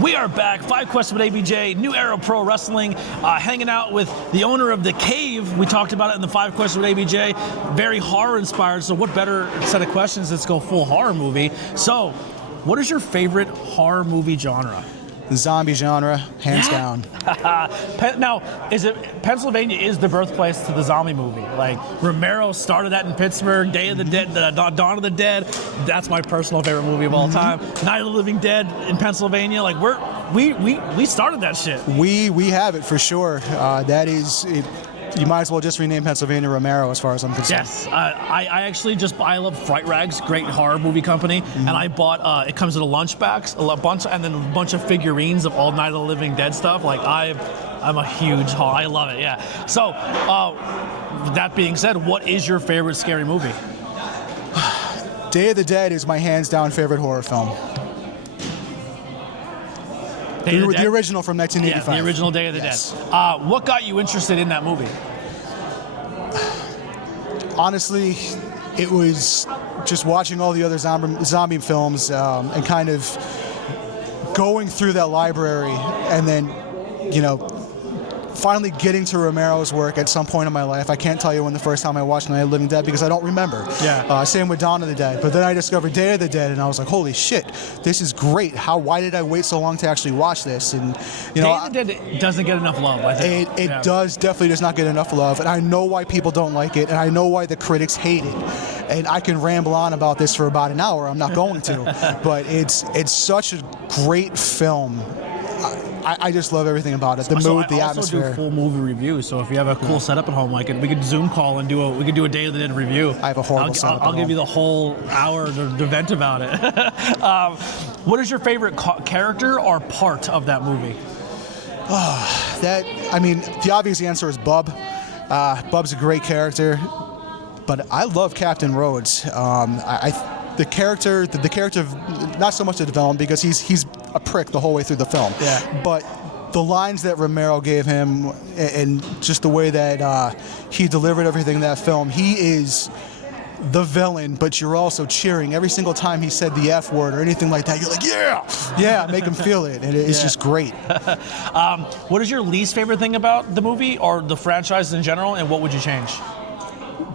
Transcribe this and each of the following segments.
We are back. 5 Questions with ABJ, New Era Pro Wrestling, hanging out with the owner of The Cave. We talked about it in the 5 Questions with ABJ. Very horror inspired, so what better set of questions? Let's go full horror movie. So, what is your favorite horror movie genre? The zombie genre, hands down. Now, is it Pennsylvania is the birthplace to the zombie movie? Like Romero started that in Pittsburgh. Day of the Dead, Dawn of the Dead. That's my personal favorite movie of all time. Night of the Living Dead in Pennsylvania. Like we started that shit. We have it for sure. That is. You might as well just rename Pennsylvania Romero, as far as I'm concerned. Yes, I love Fright Rags, great horror movie company, and I bought. It comes in a lunch box, and then a bunch of figurines of all Night of the Living Dead stuff. Like I'm a huge horror. I love it. Yeah. So, that being said, what is your favorite scary movie? Day of the Dead is my hands down favorite horror film. The original from 1985. Yeah, the original Day of the Dead. What got you interested in that movie? Honestly, it was just watching all the other zombie films and kind of going through that library and then, finally getting to Romero's work at some point in my life. I can't tell you when the first time I watched Night of the Living Dead because I don't remember. Yeah. Same with Dawn of the Dead. But then I discovered Day of the Dead, and I was like, holy shit, this is great. Why did I wait so long to actually watch this? And Day of the Dead doesn't get enough love, I think. It definitely does not get enough love, and I know why people don't like it, and I know why the critics hate it. And I can ramble on about this for about an hour. I'm not going to. But it's such a great film. I just love everything about it. The mood, the atmosphere. I also do full movie reviews, so if you have a cool setup at home, we could Zoom call and do a Day of the Dead review. I have a horrible setup. I'll give you the whole hour to vent about it. What is your favorite character or part of that movie? The obvious answer is Bub. Bub's a great character, but I love Captain Rhodes. The character, not so much the development because he's a prick the whole way through the film. Yeah. But the lines that Romero gave him and just the way that he delivered everything in that film, he is the villain, but you're also cheering every single time he said the F word or anything like that. You're like, yeah, make him feel it, and it's just great. What is your least favorite thing about the movie or the franchise in general, and what would you change?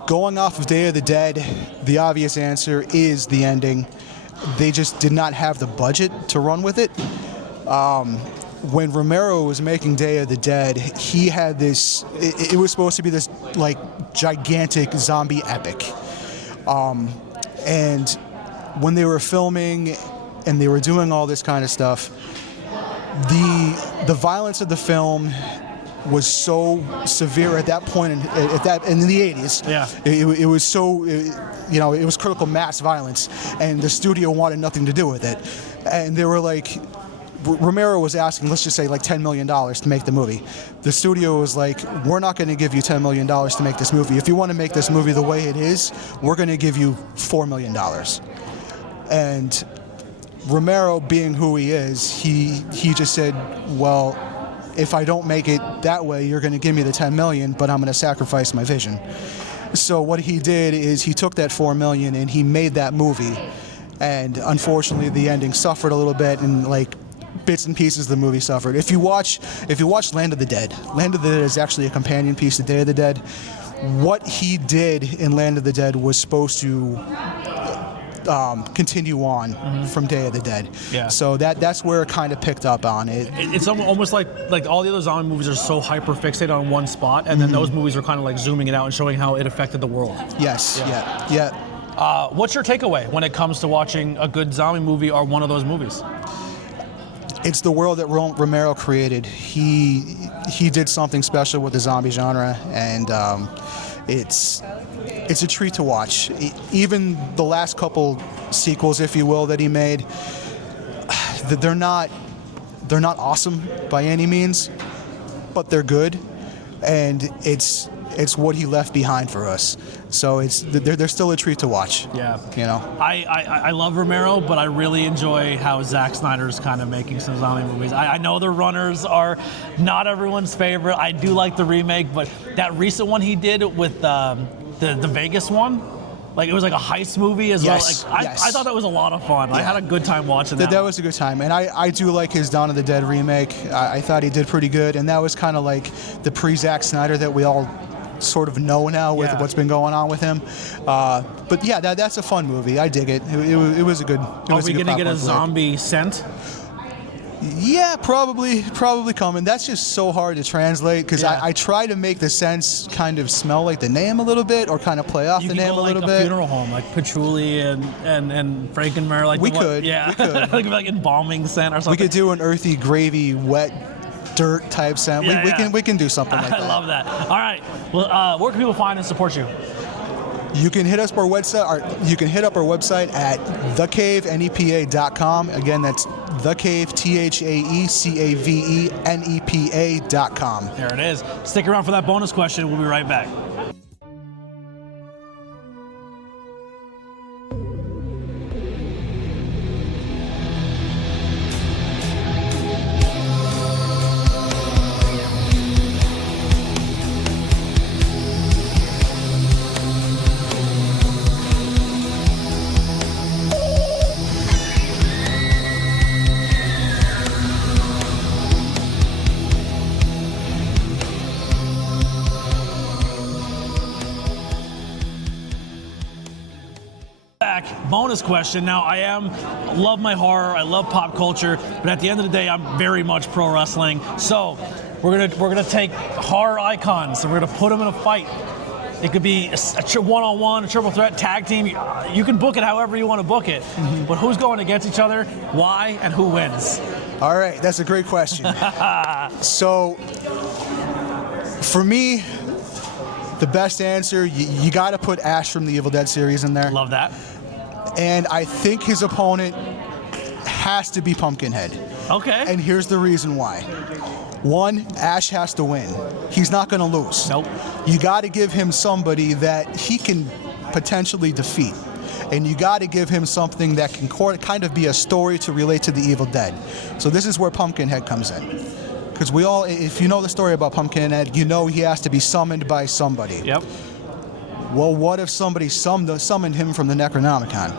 Going off of Day of the Dead, the obvious answer is the ending. They just did not have the budget to run with it. When Romero was making Day of the Dead, he had this, it was supposed to be this like gigantic zombie epic. And when they were filming and they were doing all this kind of stuff, the violence of the film was so severe at that point in the 80s. Yeah. It was so, it was critical mass violence, and the studio wanted nothing to do with it. And they were like, Romero was asking, let's just say like $10 million to make the movie. The studio was like, we're not going to give you $10 million to make this movie. If you want to make this movie the way it is, we're going to give you $4 million. And Romero, being who he is, he just said, well, if I don't make it that way, you're going to give me the $10 million, but I'm going to sacrifice my vision. So what he did is he took that $4 million and he made that movie. And unfortunately, the ending suffered a little bit, and like bits and pieces of the movie suffered. If you watch Land of the Dead is actually a companion piece to Day of the Dead. What he did in Land of the Dead was supposed to continue on from Day of the Dead. Yeah. So that's where it kind of picked up on it. It's almost like all the other zombie movies are so hyper fixated on one spot, and then those movies are kind of like zooming it out and showing how it affected the world. Yes. Yeah. What's your takeaway when it comes to watching a good zombie movie or one of those movies? It's the world that Romero created. He did something special with the zombie genre, and it's a treat to watch. Even the last couple sequels, if you will, that he made, they're not awesome by any means, but they're good, and it's what he left behind for us. So they're still a treat to watch. Yeah. I love Romero, but I really enjoy how Zack Snyder's kind of making some zombie movies. I know The Runners are not everyone's favorite. I do like the remake, but that recent one he did with the Vegas one, Like it was like a heist movie as Yes, well. Like yes. I thought that was a lot of fun. I had a good time watching that. That was a good time, and I do like his Dawn of the Dead remake. I thought he did pretty good, and that was kind of like the pre-Zack Snyder that we all sort of know now with what's been going on with him. But yeah, that's a fun movie. I dig it. It was a good. Are we gonna get a zombie scent? Yeah, probably coming. That's just so hard to translate because I try to make the sense kind of smell like the name a little bit or kind of play off the name a little bit. Funeral home, like patchouli and Frankenmuir, like we could. like embalming scent or something. We could do an earthy, gravy, wet dirt type scent. We can do something like that. I love that. All right. Well, where can people find and support you? You can hit us our website. You can hit up our website at thecavenepa.com. Again, that's thecave THAECAVENEPA.com. There it is. Stick around for that bonus question. We'll be right back. Bonus question. Now, love my horror, I love pop culture, but at the end of the day, I'm very much pro wrestling. So, we're gonna take horror icons and we're gonna put them in a fight. It could be a one-on-one, a triple threat, tag team. You can book it however you want to book it. But who's going against each other? Why? And who wins? All right, that's a great question. So, for me, the best answer, you got to put Ash from the Evil Dead series in there. Love that. And I think his opponent has to be Pumpkinhead. Okay. And here's the reason why. One, Ash has to win. He's not going to lose. Nope. You got to give him somebody that he can potentially defeat. And you got to give him something that can kind of be a story to relate to the Evil Dead. So this is where Pumpkinhead comes in. Because if you know the story about Pumpkinhead, you know he has to be summoned by somebody. Yep. Well, what if somebody summoned him from the Necronomicon?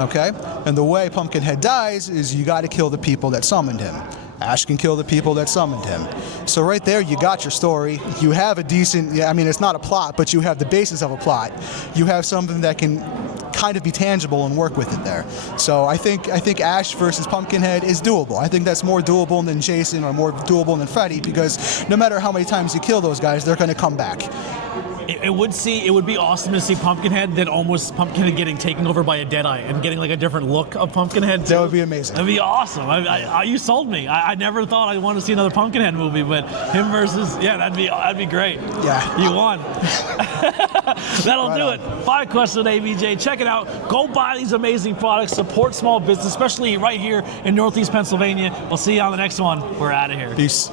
Okay? And the way Pumpkinhead dies is you got to kill the people that summoned him. Ash can kill the people that summoned him. So right there, you got your story. You have a decent, it's not a plot, but you have the basis of a plot. You have something that can kind of be tangible and work with it there. So I think Ash versus Pumpkinhead is doable. I think that's more doable than Jason or more doable than Freddy because no matter how many times you kill those guys, they're going to come back. It would be awesome to see Pumpkinhead, then almost Pumpkinhead getting taken over by a Deadeye and getting like a different look of Pumpkinhead too. That would be amazing. That'd be awesome. You sold me. I never thought I'd want to see another Pumpkinhead movie, but him versus that'd be great. Yeah, you won. That'll do it. 5 questions, ABJ. Check it out. Go buy these amazing products. Support small business, especially right here in Northeast Pennsylvania. We'll see you on the next one. We're out of here. Peace.